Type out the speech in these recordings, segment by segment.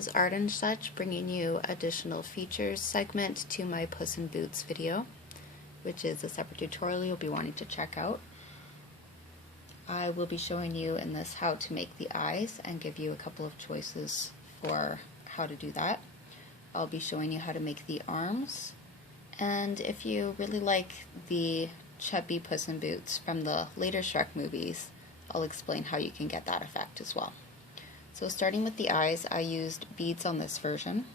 is Art and Such, bringing you additional features segment to my Puss in Boots video, which is a separate tutorial you'll be wanting to check out. I will be showing you in this how to make the eyes and give you a couple of choices for how to do that. I'll be showing you how to make the arms, and if you really like the chubby Puss in Boots from the later Shrek movies, I'll explain how you can get that effect as well. So starting with the eyes, I used beads on this version.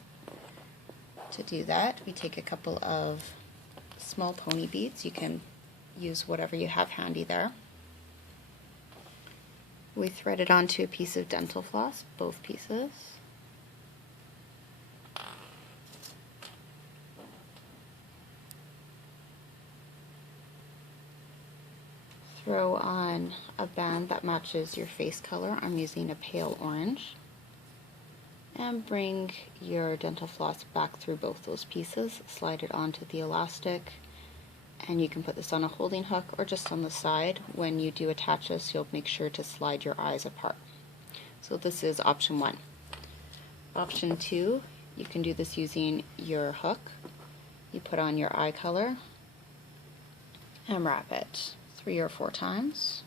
To do that, we take a couple of small pony beads. You can use whatever you have handy there. We thread it onto a piece of dental floss, both pieces. Throw on a band that matches your face color. I'm using a pale orange. And bring your dental floss back through both those pieces. Slide it onto the elastic. And you can put this on a holding hook or just on the side. When you do attach this, you'll make sure to slide your eyes apart. So this is option 1. Option 2, you can do this using your hook. You put on your eye color and wrap it 3 or 4 times.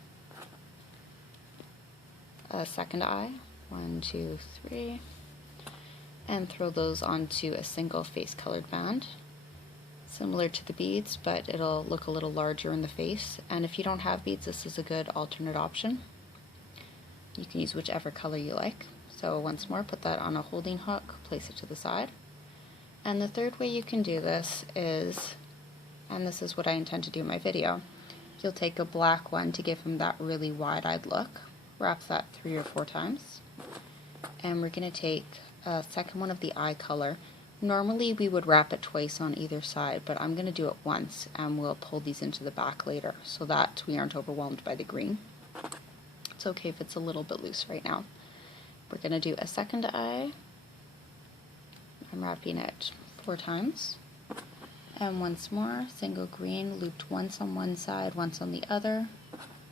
A second eye, 1, 2, 3, and throw those onto a single face colored band, similar to the beads, but it'll look a little larger in the face. And if you don't have beads, this is a good alternate option. You can use whichever color you like. So once more, put that on a holding hook, place it to the side. And the third way you can do this is, and this is what I intend to do in my video, you'll take a black one to give him that really wide-eyed look. Wrap that 3 or 4 times. And we're going to take a second one of the eye color. Normally we would wrap it twice on either side, but I'm going to do it once and we'll pull these into the back later so that we aren't overwhelmed by the green. It's okay if it's a little bit loose right now. We're going to do a second eye. I'm wrapping it 4 times. And once more, single green, looped once on one side, once on the other.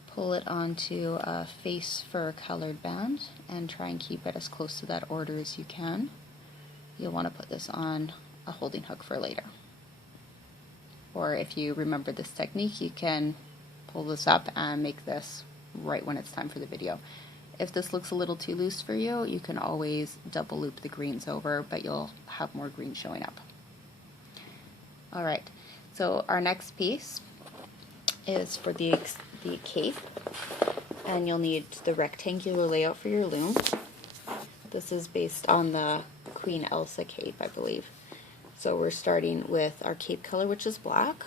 Pull it onto a face fur colored band and try and keep it as close to that order as you can. You'll want to put this on a holding hook for later. Or if you remember this technique, you can pull this up and make this right when it's time for the video. If this looks a little too loose for you, you can always double loop the greens over, but you'll have more green showing up. Alright, so our next piece is for the cape, and you'll need the rectangular layout for your loom. This is based on the Queen Elsa cape, I believe. So we're starting with our cape color, which is black,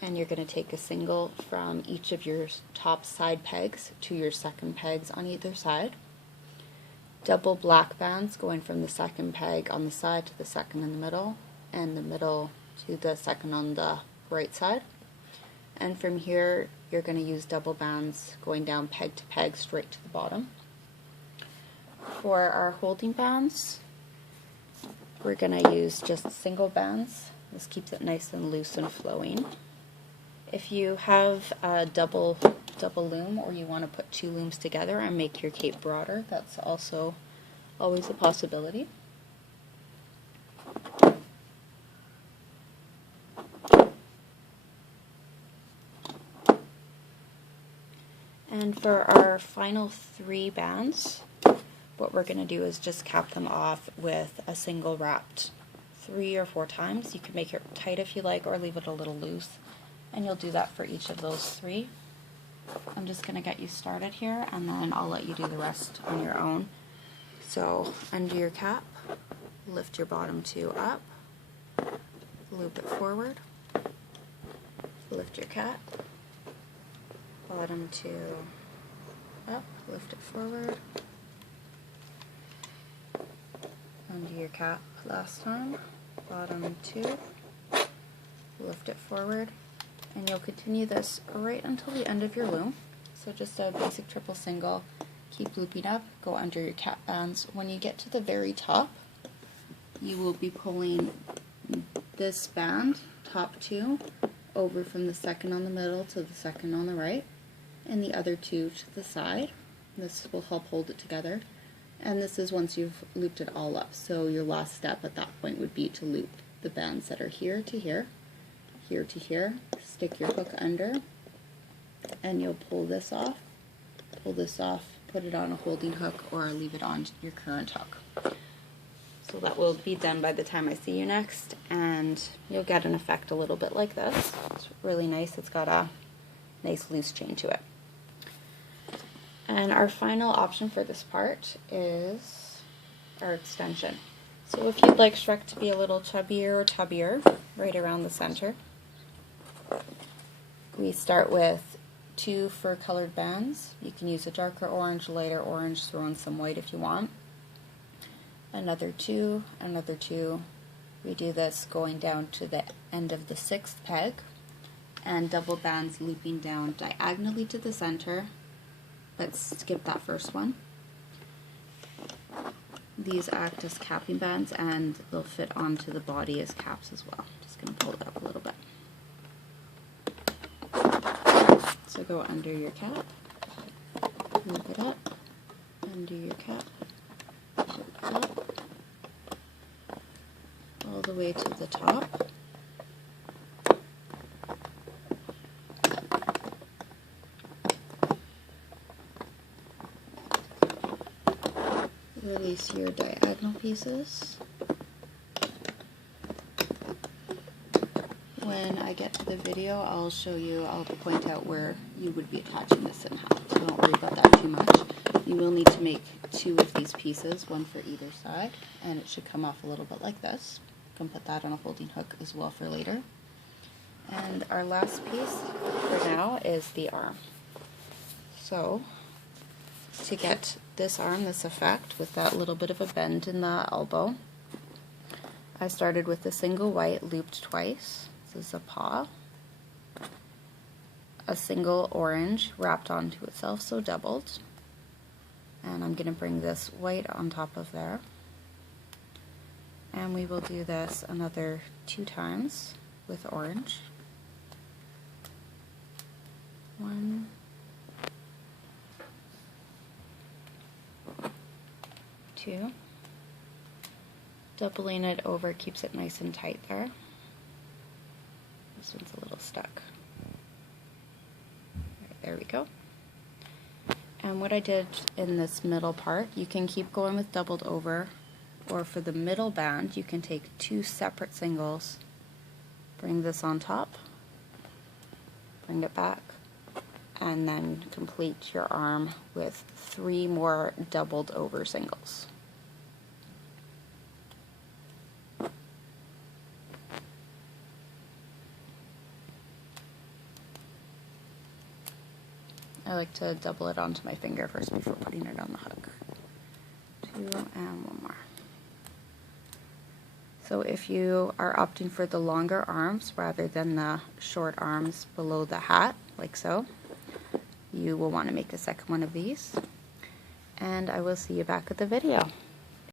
and you're going to take a single from each of your top side pegs to your second pegs on either side. Double black bands going from the second peg on the side to the second in the middle, and the middle to the second on the right side. And from here you're going to use double bands going down peg to peg straight to the bottom. For our holding bands, we're going to use just single bands. This keeps it nice and loose and flowing. If you have a double loom, or you want to put 2 looms together and make your cape broader, that's also always a possibility. And for our final 3 bands, what we're going to do is just cap them off with a single wrapped 3 or 4 times. You can make it tight if you like, or leave it a little loose. And you'll do that for each of those 3. I'm just going to get you started here, and then I'll let you do the rest on your own. So undo your cap, lift your bottom 2 up, loop it forward, lift your cap, bottom 2 up, lift it forward, undo your cap last time, bottom 2, lift it forward, and you'll continue this right until the end of your loom. So just a basic triple single, keep looping up, go under your cap bands. When you get to the very top, you will be pulling this band, top 2, over from the second on the middle to the second on the right, and the other 2 to the side. This will help hold it together. And this is once you've looped it all up. So your last step at that point would be to loop the bands that are here to here, here to here, stick your hook under, and you'll pull this off, put it on a holding hook, or leave it on your current hook. So that will be done by the time I see you next, and you'll get an effect a little bit like this. It's really nice. It's got a nice loose chain to it. And our final option for this part is our extension. So if you'd like Shrek to be a little chubbier or tubbier, right around the center, we start with 2 fur colored bands. You can use a darker orange, lighter orange, throw in some white if you want. Another 2, another 2. We do this going down to the end of the 6th peg, and double bands looping down diagonally to the center. Let's skip that first one. These act as capping bands, and they'll fit onto the body as caps as well. Just going to pull it up a little bit. So go under your cap, loop it up, under your cap, loop it up, all the way to the top. Release your diagonal pieces. When I get to the video, I'll show you, I'll point out where you would be attaching this and how. So don't worry about that too much. You will need to make 2 of these pieces, 1 for either side, and it should come off a little bit like this. You can put that on a holding hook as well for later. And our last piece for now is the arm. So to get this arm, this effect, with that little bit of a bend in the elbow, I started with a single white looped twice. This is a paw. A single orange wrapped onto itself, so doubled. And I'm going to bring this white on top of there. And we will do this another 2 times with orange. 1, 2. Doubling it over keeps it nice and tight there. This one's a little stuck. Right, there we go. And what I did in this middle part, you can keep going with doubled over, or for the middle band, you can take 2 separate singles, bring this on top, bring it back, and then complete your arm with 3 more doubled over singles. I like to double it onto my finger first before putting it on the hook. 2 and 1 more. So if you are opting for the longer arms rather than the short arms below the hat, like so, you will want to make a second one of these. And I will see you back at the video.